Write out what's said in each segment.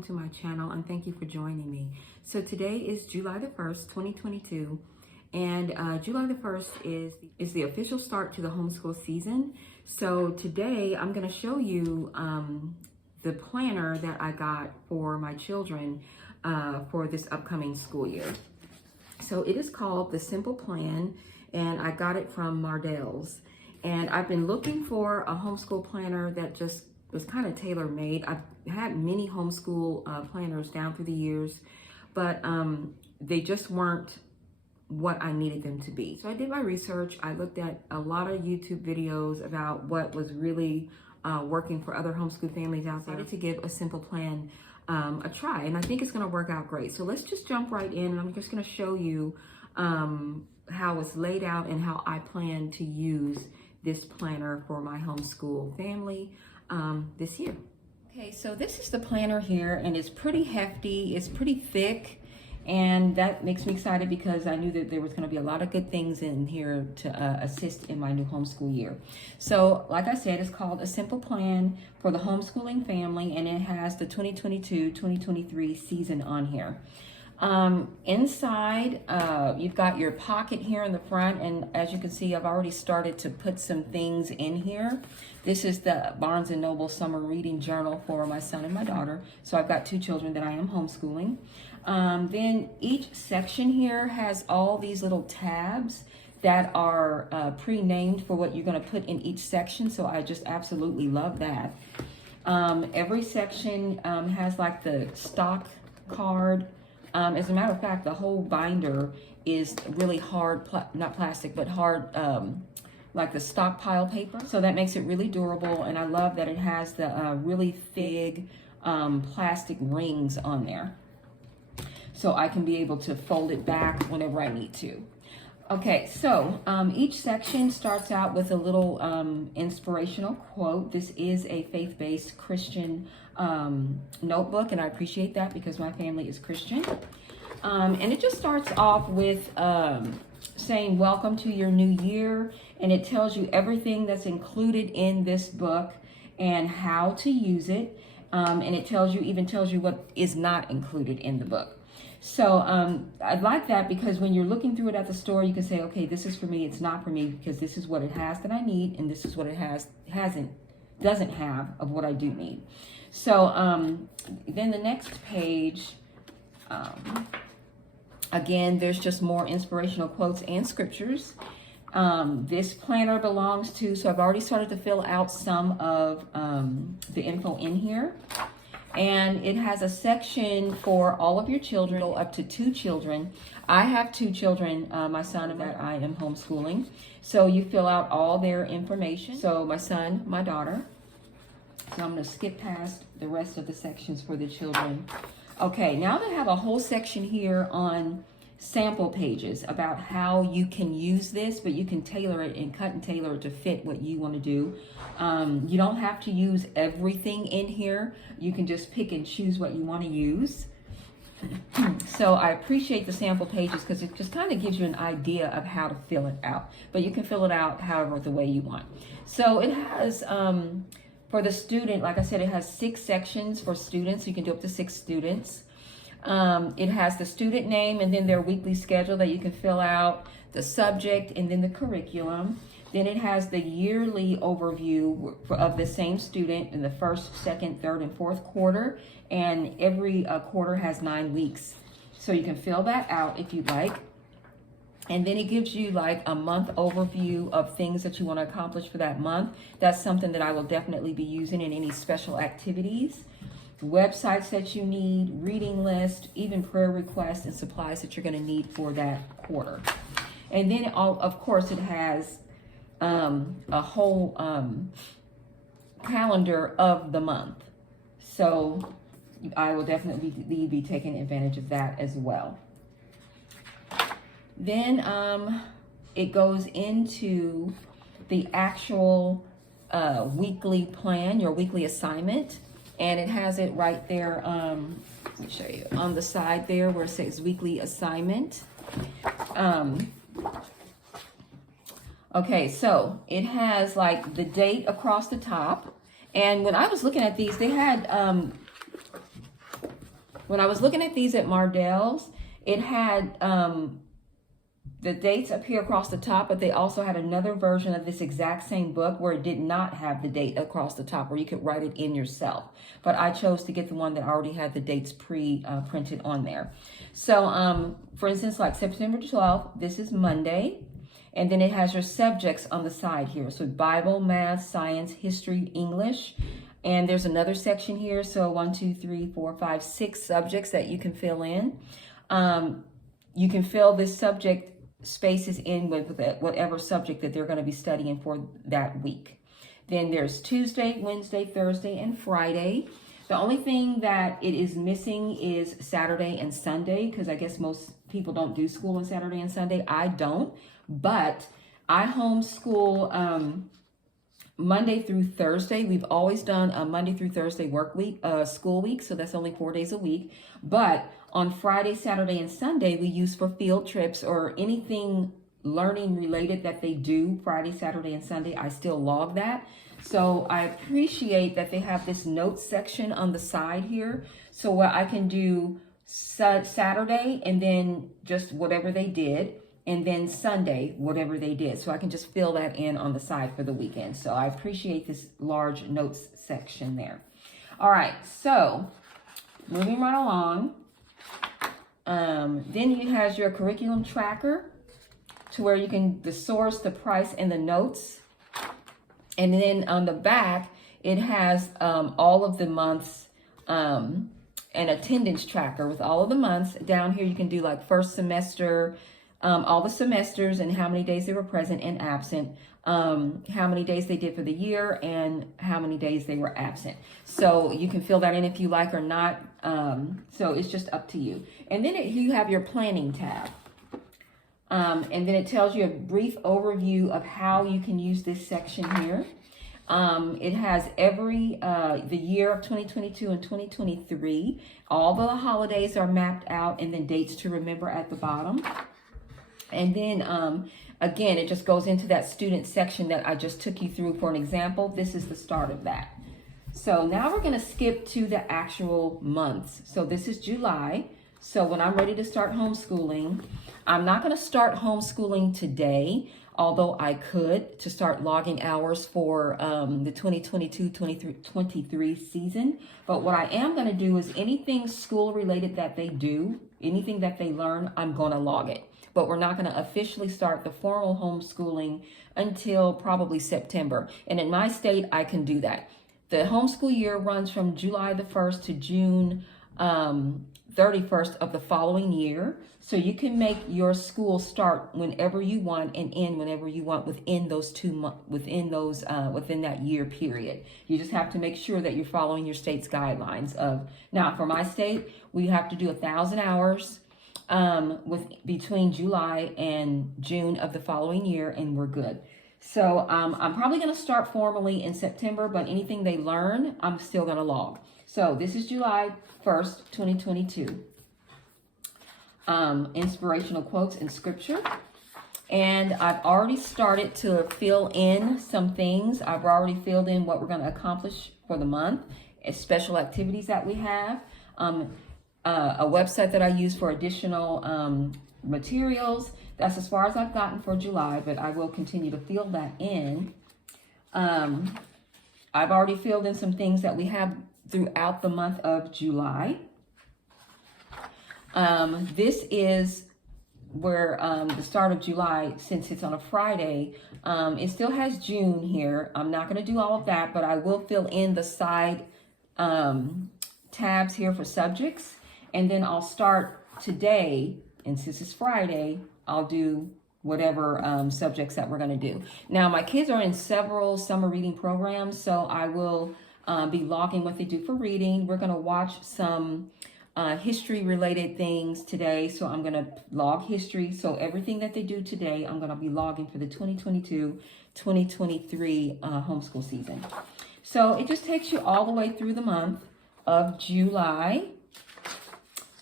welcome to my channel and thank you for joining me. So today is July the 1st, 2022, and July the 1st is the official start to the homeschool season. So today I'm going to show you the planner that I got for my children for this upcoming school year. So it is called The Simple Plan, and I got it from Mardell's. And I've been looking for a homeschool planner that just was kind of tailor-made. I've had many homeschool planners down through the years, but they just weren't what I needed them to be. So I did my research. I looked at a lot of YouTube videos about what was really working for other homeschool families out there to give a simple plan a try, and I think it's going to work out great. So let's just jump right in, and I'm just going to show you how it's laid out and how I plan to use this planner for my homeschool family this year. Okay, so this is the planner here, and it's pretty hefty, it's pretty thick, and that makes me excited because I knew that there was going to be a lot of good things in here to assist in my new homeschool year. So like I said, it's called A Simple Plan for the Homeschooling Family, and it has the 2022-2023 season on here. Inside, you've got your pocket here in the front, and as you can see, I've already started to put some things in here. This is the Barnes & Noble Summer Reading Journal for my son and my daughter. So I've got two children that I am homeschooling. Then each section here has all these little tabs that are pre-named for what you're going to put in each section. So I just absolutely love that. Every section has like the stock card. As a matter of fact, the whole binder is really hard, not plastic, but hard, like the stockpile paper. So that makes it really durable, and I love that it has the really thick plastic rings on there. So I can be able to fold it back whenever I need to. Okay, so each section starts out with a little inspirational quote. This is a faith-based Christian notebook, and I appreciate that because my family is Christian. And it just starts off with saying, welcome to your new year, and it tells you everything that's included in this book and how to use it. And it even tells you what is not included in the book. So I like that because when you're looking through it at the store, you can say, okay, this is for me, it's not for me, because this is what it has that I need, and this is what it doesn't have of what I do need. So then the next page, again, there's just more inspirational quotes and scriptures. This planner belongs to, so I've already started to fill out some of the info in here. And it has a section for all of your children, up to 2 children. I have 2 children, my son and that I am homeschooling. So you fill out all their information. So my son, my daughter. So I'm going to skip past the rest of the sections for the children. Okay, now they have a whole section here on sample pages about how you can use this, but you can tailor it and cut and tailor it to fit what you want to do. You don't have to use everything in here. You can just pick and choose what you want to use. So I appreciate the sample pages because it just kind of gives you an idea of how to fill it out, but you can fill it out however the way you want. So it has for the student, like I said, it has 6 sections for students. You can do up to 6 students. It has the student name and then their weekly schedule that you can fill out, the subject, and then the curriculum. Then it has the yearly overview of the same student in the first, second, third, and fourth quarter. And every quarter has 9 weeks. So you can fill that out if you'd like. And then it gives you like a month overview of things that you want to accomplish for that month. That's something that I will definitely be using in any special activities. Websites that you need, reading list, even prayer requests and supplies that you're going to need for that quarter. And then, of course, it has a whole calendar of the month. So I will definitely be taking advantage of that as well. Then it goes into the actual weekly plan, your weekly assignment. And it has it right there, let me show you, on the side there where it says weekly assignment. Okay, so it has like the date across the top. And when I was looking at these, they had When I was looking at these at Mardell's, it had the dates appear across the top, but they also had another version of this exact same book where it did not have the date across the top, where you could write it in yourself. But I chose to get the one that already had the dates printed on there. So, for instance, like September 12th, this is Monday. And then it has your subjects on the side here. So Bible, math, science, history, English. And there's another section here. So 1, 2, 3, 4, 5, 6 subjects that you can fill in. You can fill this subject spaces in with whatever subject that they're going to be studying for that week. Then there's Tuesday, Wednesday, Thursday, and Friday. The only thing that it is missing is Saturday and Sunday, because I guess most people don't do school on Saturday and Sunday. I don't, but I homeschool Monday through Thursday. We've always done a Monday through Thursday work week, school week, so that's only 4 days a week. But on Friday, Saturday, and Sunday, we use for field trips or anything learning related that they do Friday, Saturday, and Sunday. I still log that. So I appreciate that they have this notes section on the side here. So what I can do Saturday and then just whatever they did, and then Sunday, whatever they did. So I can just fill that in on the side for the weekend. So I appreciate this large notes section there. All right, so moving right along. Then you have your curriculum tracker to where you can the source, the price, and the notes. And then on the back, it has all of the months an attendance tracker with all of the months. Down here, you can do like first semester, all the semesters and how many days they were present and absent, how many days they did for the year, and how many days they were absent. So you can fill that in if you like or not. So it's just up to you. And then you have your planning tab. And then it tells you a brief overview of how you can use this section here. It has the year of 2022 and 2023. All the holidays are mapped out, and then dates to remember at the bottom. And then, again, it just goes into that student section that I just took you through for an example. This is the start of that. So now we're going to skip to the actual months. So this is July. So when I'm ready to start homeschooling, I'm not going to start homeschooling today, although I could to start logging hours for the 2022-23 season. But what I am going to do is anything school related that they do, anything that they learn, I'm going to log it. But we're not going to officially start the formal homeschooling until probably September. And in my state, I can do that. The homeschool year runs from July the 1st to June 31st of the following year. So you can make your school start whenever you want and end whenever you want within those 2 months, within that year period. You just have to make sure that you're following your state's guidelines now for my state, we have to do 1,000 hours between July and June of the following year, and we're good. So I'm probably going to start formally in September, but anything they learn, I'm still going to log. So this is July 1st, 2022. Inspirational quotes and scripture. And I've already started to fill in some things. I've already filled in what we're going to accomplish for the month, special activities that we have, a website that I use for additional materials. That's as far as I've gotten for July, but I will continue to fill that in. I've already filled in some things that we have throughout the month of July. This is where the start of July, since it's on a Friday, it still has June here. I'm not going to do all of that, but I will fill in the side tabs here for subjects. And then I'll start today, and since it's Friday, I'll do whatever subjects that we're going to do. Now, my kids are in several summer reading programs, so I will be logging what they do for reading. We're going to watch some history-related things today, so I'm going to log history. So everything that they do today, I'm going to be logging for the 2022-2023 homeschool season. So it just takes you all the way through the month of July.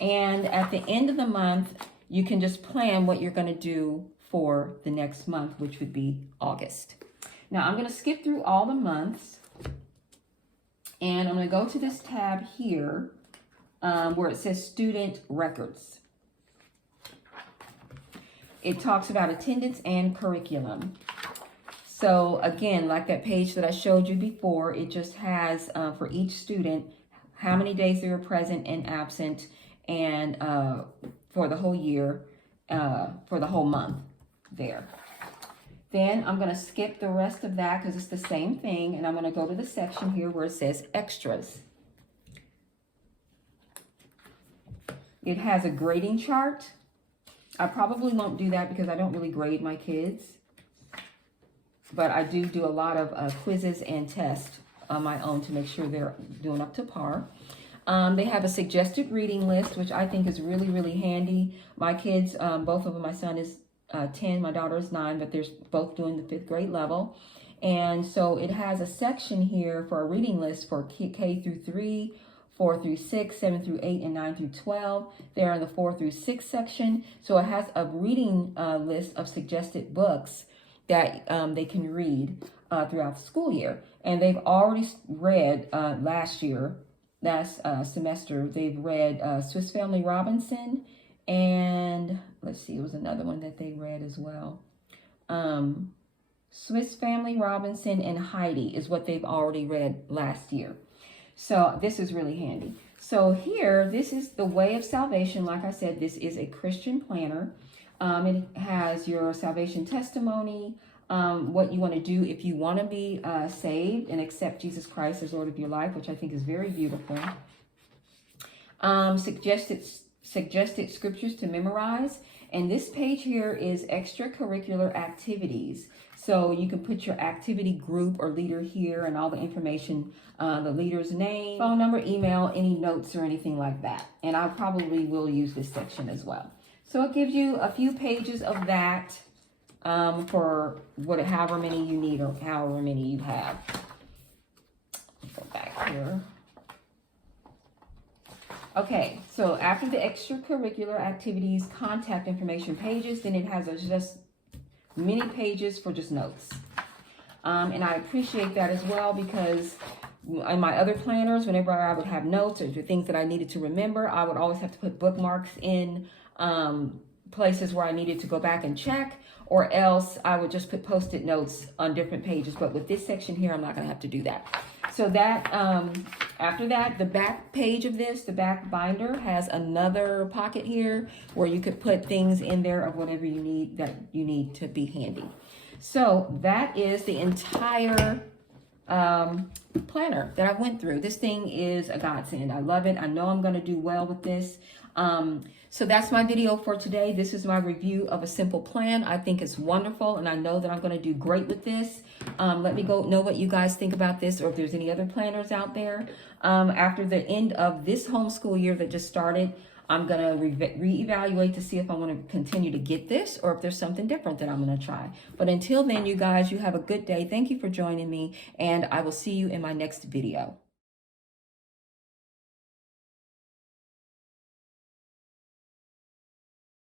And at the end of the month, you can just plan what you're going to do for the next month, which would be August. Now, I'm going to skip through all the months. And I'm going to go to this tab here. where it says student records. It talks about attendance and curriculum. So again, like that page that I showed you before, it just has for each student how many days they were present and absent, and for the whole year, for the whole month there. Then I'm going to skip the rest of that because it's the same thing, and I'm going to go to the section here where it says extras. It has a grading chart. I probably won't do that because I don't really grade my kids, but I do a lot of quizzes and tests on my own to make sure they're doing up to par. They have a suggested reading list, which I think is really, really handy. My kids, both of them, my son is 10, my daughter is 9, but they're both doing the 5th grade level. And so it has a section here for a reading list for K through 3, 4 through 6, 7 through 8, and 9 through 12. They're in the 4 through 6 section. So it has a reading list of suggested books that they can read throughout the school year. And they've already read last semester, they've read Swiss Family Robinson, and let's see, it was another one that they read as well. Swiss Family Robinson and Heidi is what they've already read last year. So this is really handy. So here, this is the Way of Salvation. Like I said, this is a Christian planner. It has your salvation testimony, what you want to do if you want to be saved and accept Jesus Christ as Lord of your life, which I think is very beautiful. Suggested scriptures to memorize. And this page here is extracurricular activities. So you can put your activity group or leader here and all the information, the leader's name, phone number, email, any notes or anything like that. And I probably will use this section as well. So it gives you a few pages of that for however many you need or however many you have. Go back here. Okay, so after the extracurricular activities, contact information pages, then it has just many pages for just notes. And I appreciate that as well, because in my other planners, whenever I would have notes or things that I needed to remember, I would always have to put bookmarks in places where I needed to go back and check, or else I would just put post-it notes on different pages. But with this section here, I'm not going to have to do that. So that after that, the back page of this, the back binder, has another pocket here where you could put things in there of whatever you need that you need to be handy. So that is the entire planner that I went through. This thing is a godsend. I love it. I know I'm going to do well with this. So that's my video for today. This is my review of a simple plan. I think it's wonderful, and I know that I'm going to do great with this. Let me know what you guys think about this, or if there's any other planners out there. After the end of this homeschool year that just started, I'm going to reevaluate to see if I want to continue to get this, or if there's something different that I'm going to try. But until then, you guys, you have a good day. Thank you for joining me, and I will see you in my next video.